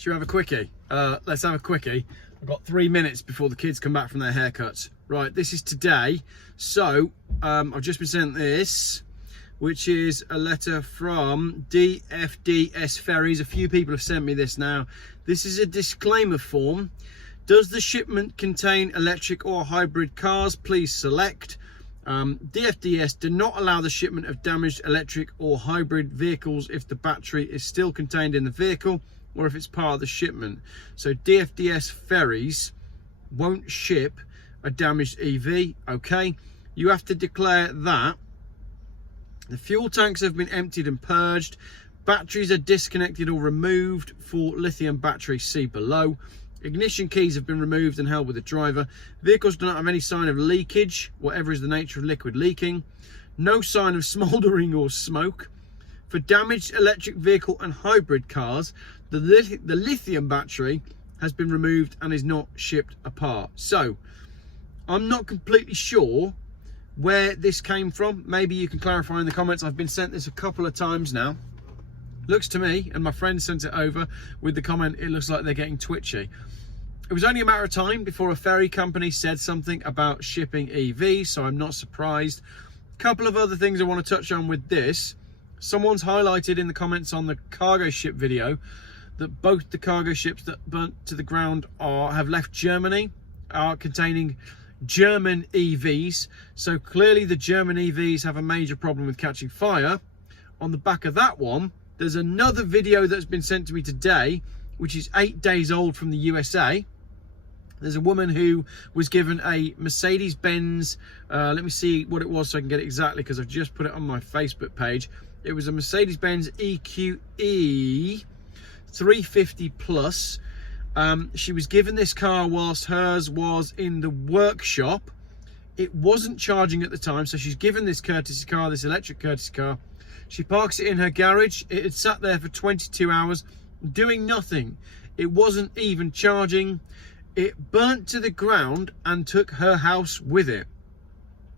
Should we have a quickie? Let's have a quickie. I've got 3 minutes before the kids come back from their haircuts. Right, this is today. So, I've just been sent this, which is a letter from DFDS Ferries. A few people have sent me this now. This is a disclaimer form. Does the shipment contain electric or hybrid cars? Please select. DFDS do not allow the shipment of damaged electric or hybrid vehicles if the battery is still contained in the vehicle or if it's part of the shipment. So DFDS Ferries won't ship a damaged EV. Okay, you have to declare that the fuel tanks have been emptied and purged, batteries are disconnected or removed for lithium battery, see below. Ignition keys have been removed and held with the driver. Vehicles do not have any sign of leakage, whatever is the nature of liquid leaking. No sign of smouldering or smoke. For damaged electric vehicle and hybrid cars, the lithium battery has been removed and is not shipped apart. So, I'm not completely sure where this came from. Maybe you can clarify in the comments. I've been sent this a couple of times now. Looks to me, and my friend sent it over with the comment, it looks like they're getting twitchy. It was only a matter of time before a ferry company said something about shipping EVs, so I'm not surprised. A couple of other things I want to touch on with this. Someone's highlighted in the comments on the cargo ship video that both the cargo ships that burnt to the ground have left Germany, are containing German EVs. So clearly the German EVs have a major problem with catching fire. On the back of that one, there's another video that's been sent to me today, which is 8 days old from the USA. There's a woman who was given a Mercedes-Benz, let me see what it was so I can get it exactly, because I've just put it on my Facebook page. It was a Mercedes-Benz EQE 350 plus. She was given this car whilst hers was in the workshop. It wasn't charging at the time, so she's given this courtesy car, this electric courtesy car. She parks it in her garage. It had sat there for 22 hours doing nothing. It wasn't even charging. It burnt to the ground and took her house with it.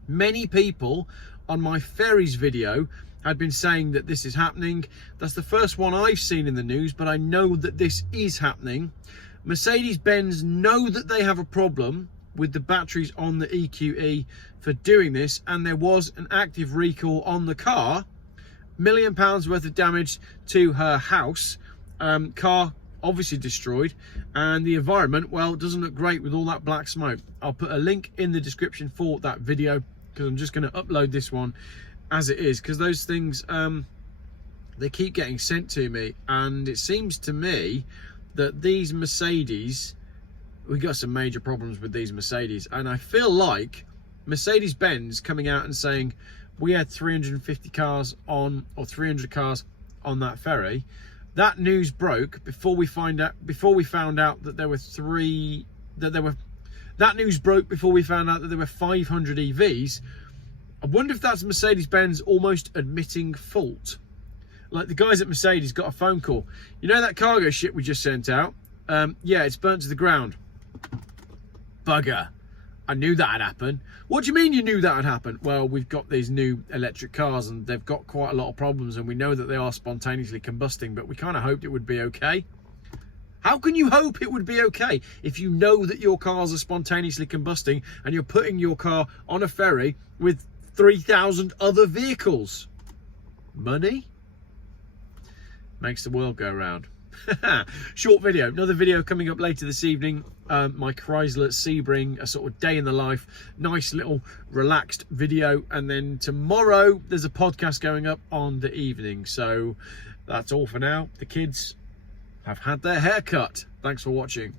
Many people on my ferries video had been saying that this is happening. That's the first one I've seen in the news, but I know that this is happening. Mercedes-Benz know that they have a problem with the batteries on the EQE for doing this, and there was an active recall on the car. £1 million worth of damage to her house. Car obviously destroyed, and the environment, well, doesn't look great with all that black smoke. I'll put a link in the description for that video, because I'm just going to upload this one as it is, because those things they keep getting sent to me, and it seems to me that these Mercedes, we got some major problems with these Mercedes, and I feel like Mercedes-Benz coming out and saying we had 350 cars on, or 300 cars on that ferry. That news broke before we found out that there were that news broke before we found out that there were 500 EVs. I wonder if that's Mercedes-Benz almost admitting fault. Like the guys at Mercedes got a phone call. You know that cargo ship we just sent out? Yeah, it's burnt to the ground. Bugger. I knew that had happened. What do you mean you knew that had happened? Well, we've got these new electric cars and they've got quite a lot of problems, and we know that they are spontaneously combusting, but we kind of hoped it would be okay. How can you hope it would be okay if you know that your cars are spontaneously combusting and you're putting your car on a ferry with 3,000 other vehicles? Money makes the world go round. Short video. Another video coming up later this evening. My Chrysler Sebring, a sort of day in the life, nice little relaxed video, and then tomorrow there's a podcast going up on the evening. So that's all for now. The kids have had their haircut. Thanks for watching.